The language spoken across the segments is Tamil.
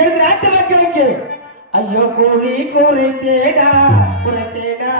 எழுது நாட்டு மக்களுக்கு ஐயோ கோழி கோரை தேடா குறை தேடா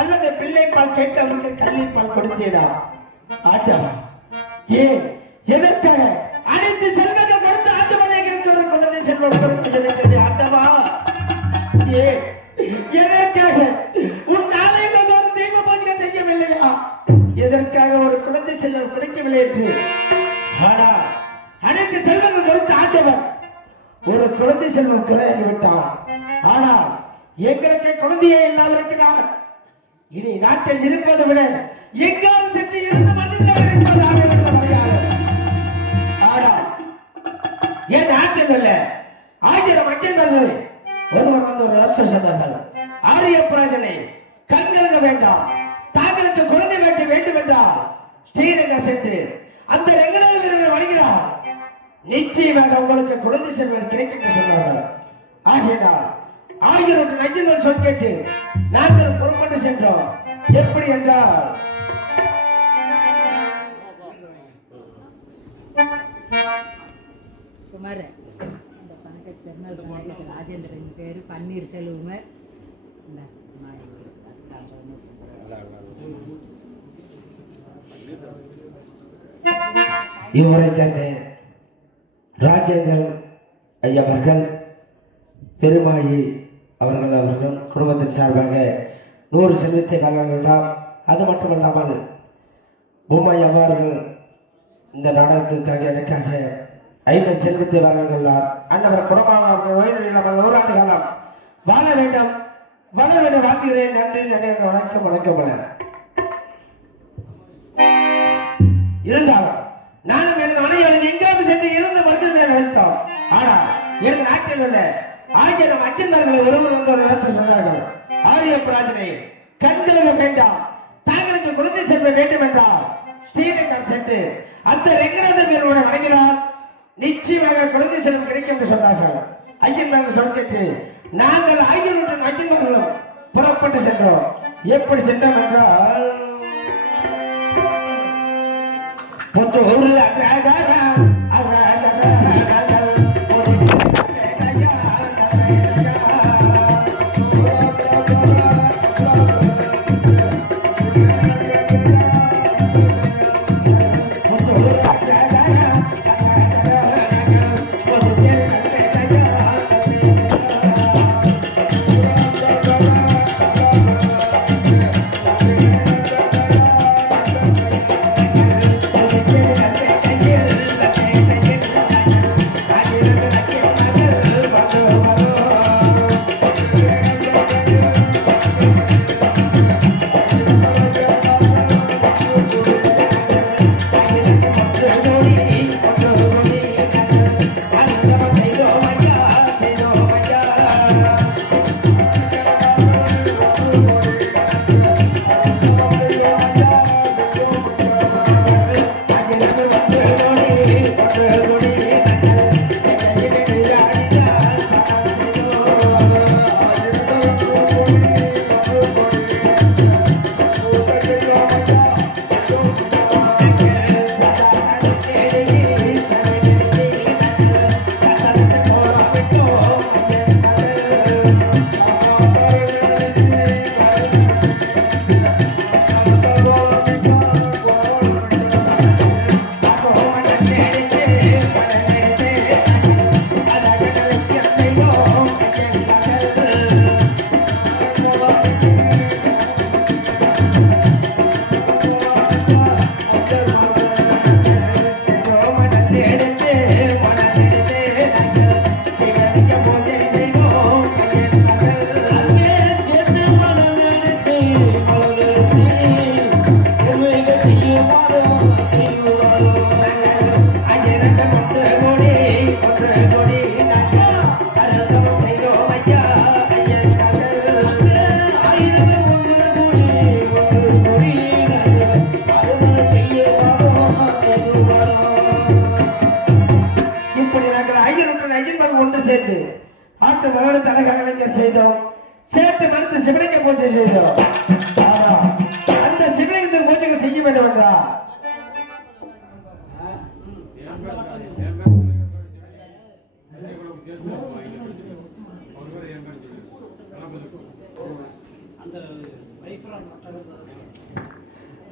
அல்லது பிள்ளைப்பால் கேட்டவருக்கு கல்விப்பால் கொடுத்தேடா ஆட்டவா ஏன் எதற்காக அனைத்து செல்வங்கள் கொடுத்து ஆட்டமனைகளுக்கு ஒரு குழந்தை செல்வம் கொடுத்து ஆட்டவா ஏன் எதற்காக உன் ஆலயங்கள் ஒரு தெய்வ பூஜை செய்யவில்லையா எதற்காக ஒரு குழந்தை செல்வம் கிடைக்கவில்லை என்று ஆனா அனைத்து செல்வங்கள் கொடுத்து ஆட்டவர் ஒரு குழந்தை செல்வம் குறையாகிவிட்டார் ஆனால் எங்களுக்கு குழந்தையே இல்லாதவருக்கு நான் இனி நாட்டில் இருப்பதை விட எங்காவது சென்று இருந்த என் ஆட்சியில் அல்ல 1000 அச்சந்தர்கள் ஒருவர் வந்து ஒரு வருஷம் சொன்னார்கள் ஆரியப்பராஜனை கண்களுக்கு வேண்டாம் தாங்களுக்கு குழந்தை வேண்டி வேண்டும் என்றால் ஸ்ரீரங்கம் சென்று அந்த ரெங்கநாத வீரர்கள் வருகிறார் நிச்சயமாக உங்களுக்கு குழந்தை செல்வன் கிடைக்கும் என்று சொன்னார்கள் ஆகினால் 1000 நஜினர் சொல் கேட்டு நாங்கள் புறப்பட்டு சென்றோம் எப்படி என்றால் குமார இந்த பணத்தை திருநாள் ராஜேந்திரன் பேரு பன்னீர் செல்வமே இவரை சேர்ந்த ராஜேந்திரன் ஐயா அவர்கள் பெருமாயி அவர்கள் குடும்பத்தின் சார்பாக 100 செல்வத்தை வழங்கலாம். அது மட்டுமல்லாமல் பூமாய் அவர்கள் இந்த நாடகத்திற்காக எனக்காக 50 செல்வத்தை வழங்கலாம். அன்னவர் குடும்பமாக இல்லாமல் 100 ஆண்டு காலம் வாழ வேண்டும் வாழ்த்துகிறேன். நன்றி வணக்கம் இருந்தாலும் நானும் எனது மனைவியாளன் எங்காவது சென்று இருந்த மருத்துவ நினைத்தோம். ஆனால் எனது நாட்டில் உள்ள 1000 அச்சந்தர்களை ஒருவர் வந்து ஒரு யோசனை சொன்னார்கள். ஆரியப்பராஜனை கண்களுக்கு வேண்டாம் தாங்களுக்கு குழந்தை செல்வ வேண்டும் என்றால் ஸ்ரீரங்கம் சென்று அந்த ரெங்கநாத வீரரோட வணங்கினார் நிச்சயமாக குழந்தை செல்வம் கிடைக்கும் என்று சொன்னார்கள். ஐயன்மார்கள் சொல்லிட்டு நாங்கள் 1000 ஐயன்மார்களும் புறப்பட்டு சென்றோம். எப்படி சென்றோம் என்றால்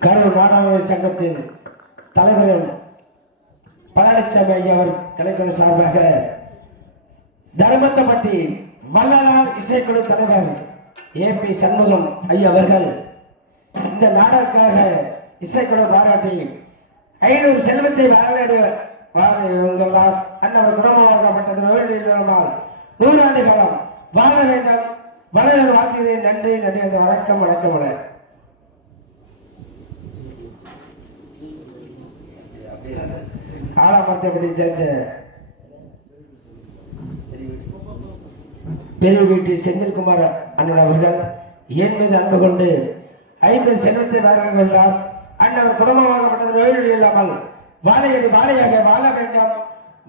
கரூர் மாணவர் சங்கத்தின் தலைவர் பழனிசாமி ஐயா அவர் கலைக்குழு சார்பாக தர்மத்தப்பட்டி வள்ளலார் இசைக்குழு தலைவர் ஏ.பி. சண்முகம் ஐயா அவர்கள் இந்த நாடகக்காக இசைக்குழு பாராட்டி 500 செல்வத்தை வாழலாம் அன்னவர் குணமாக்கப்பட்டது 100 ஆண்டு காலம் வாழ வேண்டும் வளர வாழ்த்துகிறேன். நன்றி நன்றி. வணக்கம் வணக்கம் வணக்கம். ஆலாமரத்தைப்படி சேர்ந்த பெரிய வீட்டு செந்தில்குமார் அண்ணன் அவர்கள் என் மீது அன்பு கொண்டு 50 செல்வத்தை வாழலாம் அண்ணவர் குடும்பமாகப்பட்டது நோய்கள் இல்லாமல் வாழையடி வாழையாக வாழ வேண்டும்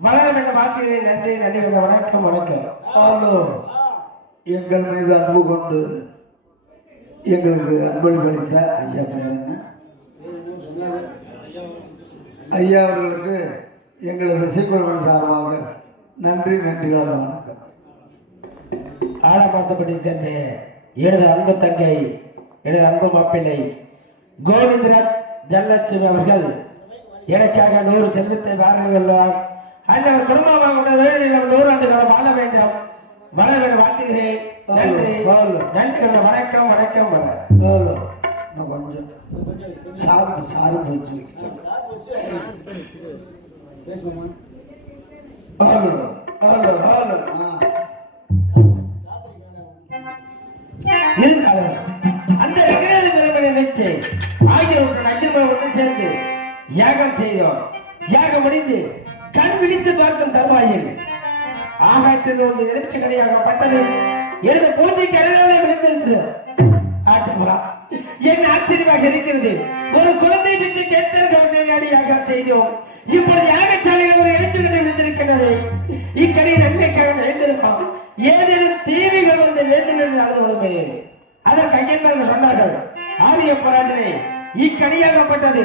வளர வேண்டும் வாழ்த்துகிறேன். நன்றி நன்றி. வணக்கம் வணக்கம். எங்கள் மீது அன்பு கொண்டு எங்களுக்கு அன்பளிப்பளித்த ஐயா பேருங்க ஐயா அவர்களுக்கு எங்களது இசைக்குழுவின் சார்பாக நன்றி நன்றிகள வணக்கம். ஆலமாத்தப்பட்டி சேர்ந்த எனது அன்பு தங்கை எனது அன்பு மாப்பிள்ளை கோவிந்தராஜ் தனலட்சுமி அவர்கள் எனக்காக 100 செல்வத்தை வாருங்கள் அண்ணவர் குடும்பமாக 100 ஆண்டு காலம் வாழ வேண்டும் வளர வேண்டும் வாழ்த்துகிறேன். நன்றி நன்றி. வணக்கம் வணக்கம் நான் கொஞ்சம் சாரு போச்சு இருந்தாலும் அந்த ரெங்கநாத பெருமனை நினைத்து ஆகியோருடன் அஜிர்மம் வந்து சேர்ந்து யாகம் செய்தோம். யாகம் முடிந்து கண் விழித்து பார்க்கும் தருவாயில் ஆகாயத்தில் வந்து எழுச்சி கடையாகப்பட்டது எனது பூஜைக்கு அருகாலே விழுந்திருந்தது. ஆட்டமா என்ன ஆச்சரியமாக இருக்கிறது. ஒரு குழந்தை பிச்சு கேட்டார்கள் யாகம் செய்தோம். இப்பொழுது யாகச்சாலையில் ஒரு எடுத்துக்கொண்டு விழுந்திருக்கிறது. இக்கடை நன்மைக்காக நேர்ந்திருப்பான். ஏதேனும் தீவிகள் வந்து நேர்ந்து நின்று நடந்து கொள்ளுமே அதற்கு ஐயன்மார்கள் சொன்னார்கள் ஆரியப்பராஜனை இக்கடியாகப்பட்டது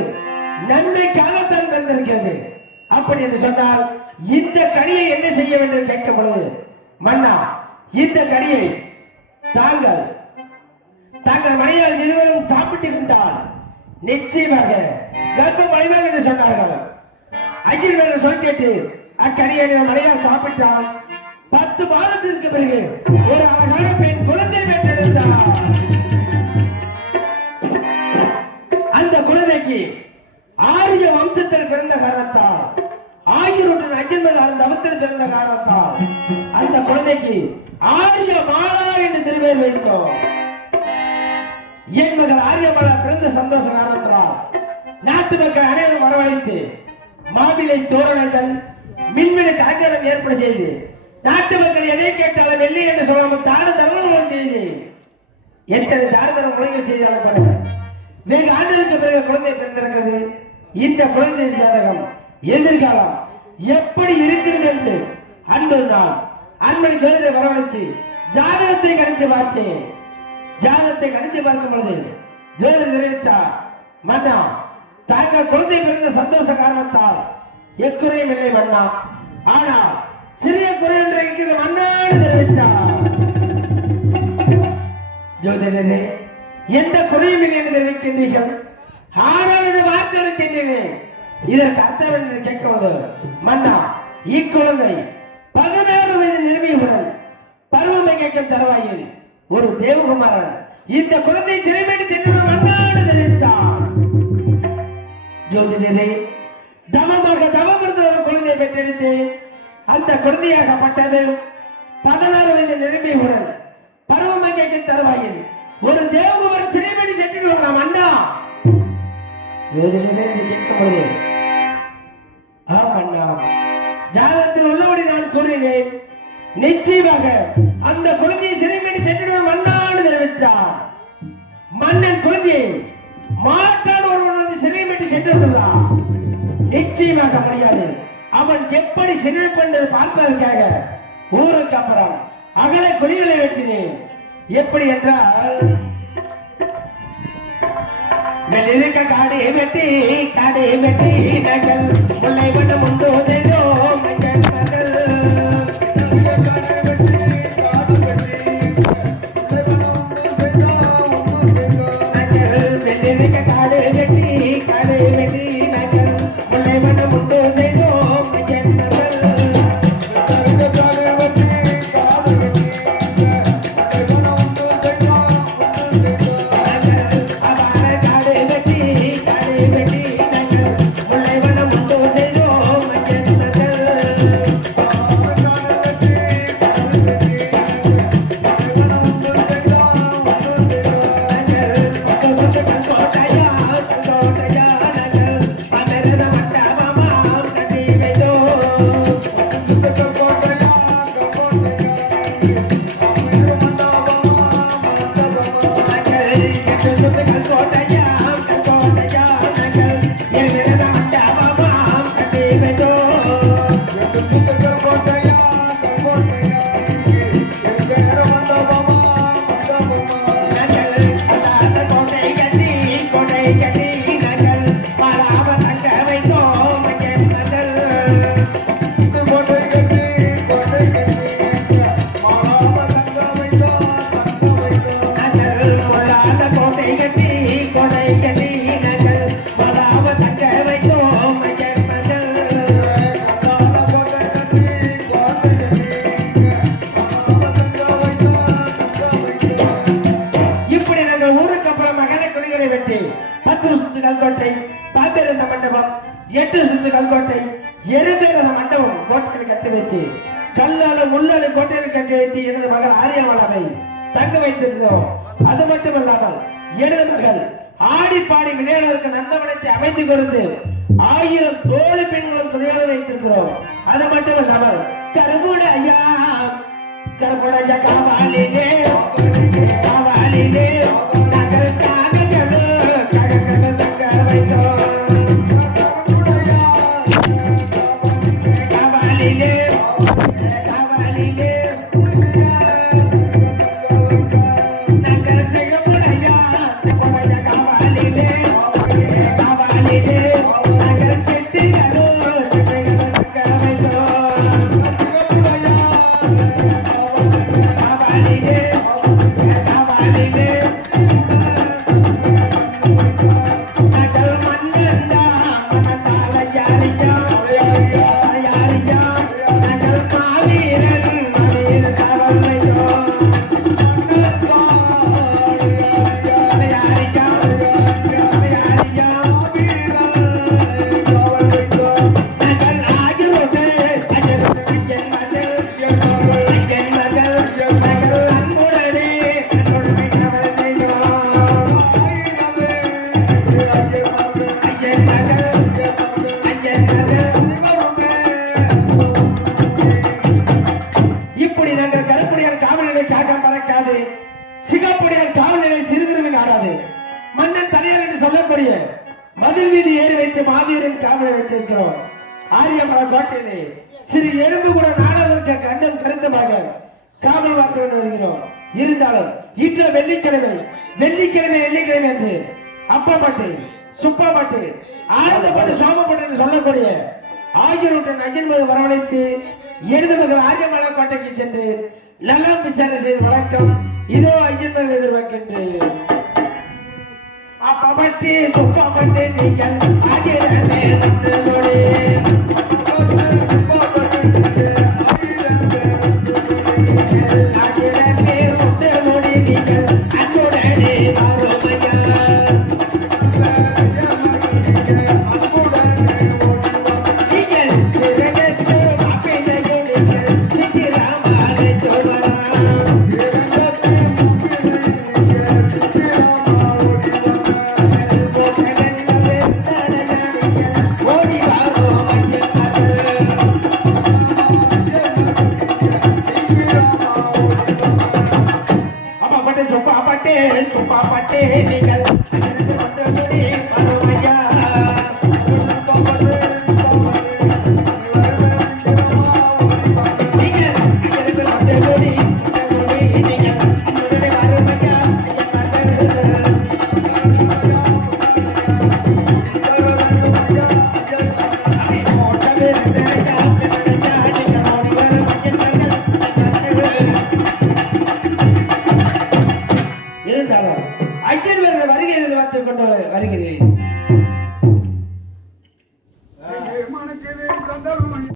நன்மைக்காகத்தான் பிறந்திருக்கிறது. அப்படி என்று சொன்னால் இந்த கனியை என்ன செய்ய வேண்டும் கேட்கும் பொழுது மன்னா இந்த கனியை தாங்கள் மனையால் இருவரும் சாப்பிட்டு கொண்டால் நிச்சயமாக கர்ப்பம் அடைவார் என்று சொன்னார்கள். ஐயர் சொல் கேட்டு அக்கனியை மனையால் சாப்பிட்டால் 10 மாதத்திற்கு பிறகு ஒரு அழகான பெண் குழந்தை பெற்றெடுத்தார். அந்த குழந்தைக்கு ஆரிய வம்சத்தில் பிறந்த காரணத்தால் ஆயிரம் அஜன்மதார் தவத்தில் பிறந்த காரணத்தால் அந்த குழந்தைக்கு ஆரிய மாலா என்று திருப்பேர் வைத்தோம். என் மகள் ஆரியமாலா பிறந்த சந்தோஷ காரணத்தால் நாட்டு மக்கள் அனைவரும் வரவழைத்து மாவிலை தோரணங்கள் மின்மின் அலங்காரம் ஏற்பாடு செய்து நாட்டு மக்கள் எதை கேட்டாலும் வெள்ளி என்று சொல்லாமல் தான தர்மங்கள் செய்து எத்தனை தான தர்ம முறைகள் செய்தாலும் கூட வெகு ஆண்டுகளுக்கு பிறகு குழந்தை பிறந்திருக்கிறது. இந்த குழந்தை ஜாதகம் எதிர்காலம் எப்படி இருக்கிறது என்று அன்பு நான் அன்பனை ஜோதிடரை வரவழைத்து ஜாதகத்தை கணித்து பார்த்தேன். ஜாதகத்தை கணித்து பார்க்கும் பொழுது ஜோதிடர் தெரிவித்தார் மன்னா தாங்கள் குழந்தை பிறந்த சந்தோஷ காரணத்தால் எக்குறையும் இல்லை மன்னா. ஆனால் சிறிய குறை என்று இருக்கிறது மன்னாடு தெரிவித்தார். ஜோதிடரே எந்த குறையும் இல்லை என்று தெரிவிக்கின்றீர்கள். ஆனால் என்று வார்த்தை இருக்கின்றேன். இதற்கு அர்த்தம் என்று கேட்குவது மன்னா இக்குழந்தை 16 வயது நிரம்பியவுடன் பருவமை கேட்கும் தருவாயில் ஒரு தேவகுமாரன் இந்த குழந்தை சிறைமேட்டு சென்று மன்னாடு தெரிவித்தார். ஜோதிடரே தவமாக தவம் இருந்த ஒரு குழந்தையை பெற்றெடுத்து அந்த குழந்தையாகப்பட்டது 16 வயது நிரம்பியவுடன் பருவமை கேட்கும் தருவாயில் ஒரு தேவகுமாரன் சிறைமேட்டு சென்று வரலாம் அண்ணா. ஜோதிடரே கேட்கும் பொழுது ஆமண்ணா ஜாதகத்தில் உள்ளபடி நான் கூறினேன். நிச்சயமாக அந்த குழந்தையை சிறைமேட்டு சென்று மன்னாடு தெரிவித்தார். மன்னன் குழந்தையை மாட்டான் ஒருவன் வந்து சிறைமேட்டு சென்றிருந்தான். நிச்சயமாக முடியாது. அவன் எப்படி சிறை பண்ணது பார்ப்பதற்காக ஊருக்கு அப்புறம் அகல குழிகளை வெட்டினேன். எப்படி என்றால் மெல்லிருக்க காடே வெட்டி நகல் முல்லை கொண்டு முந்தோதோ மஞ்சள் பாம்பேரத மண்டபம், 8 சுத்து கல்கோட்டை, எருமேரத மண்டபம் கோட்டையில் கட்டி வைத்து கல்லால முள்ளால கோட்டையில் கட்டி வைத்து எனது மகள் ஆரியமாலாவை தங்க வைத்திருந்தோம். அது மட்டுமல்லாமல் எனது மகள் ஆடி பாடி விளையாடுவதற்கு நந்தவனத்தை அமைத்து கொடுத்து 1000 தோழி பெண்களும் துணையாக வைத்திருக்கிறோம். அது மட்டுமல்லாமல் கருமுட ஐயா கருமுடைய காவாலிலே காவாலிலே நகர் காணகளோ கககட தங்க வைத்தோ காவாலிலே காவாலிலே நகர் சிகமுடையா சிகமுடைய காவாலிலே காவாலிலே நகர் செட்டிகளோ செட்டிகளோ தங்க வைத்தோ இப்படி நாங்கள் கருப்புடையார் காவல் நிலை காக்க மறக்காது, சிகப்புடையார் காவல் நிலை சிறுகுருவின் ஆடாது, மன்னன் தலைவர் என்று சொல்லக்கூடிய மதில் வீதி ஏறி வைத்து மாவீரன் காவல் வைத்திருக்கிறோம். ஆரியமர கோட்டையிலே சிறு எறும்பு கூட நாடாதற்கு கண்டம் கருத்தமாக காவல் பார்த்து கொண்டு வருகிறோம். இருந்தாலும் இன்று வெள்ளிக்கிழமை வெள்ளிக்கிழமை என்று அப்பப்பட்டு சுப்பப்பட்டு ஆயுதப்பட்டு சோமப்பட்டு என்று சொல்லக்கூடிய ஆகியோருடன் அஜன்பது வரவழைத்து எனது மகள் ஆரியமல கோட்டைக்கு சென்று நலம் விசாரணை செய்து வழக்கம் இதோ அஜன்பது எதிர்பார்க்கின்றேன். அப்பப்பட்டு சுப்பப்பட்டு நீங்கள் ஆகியமே சுப்பா பட்டே நீங்கள்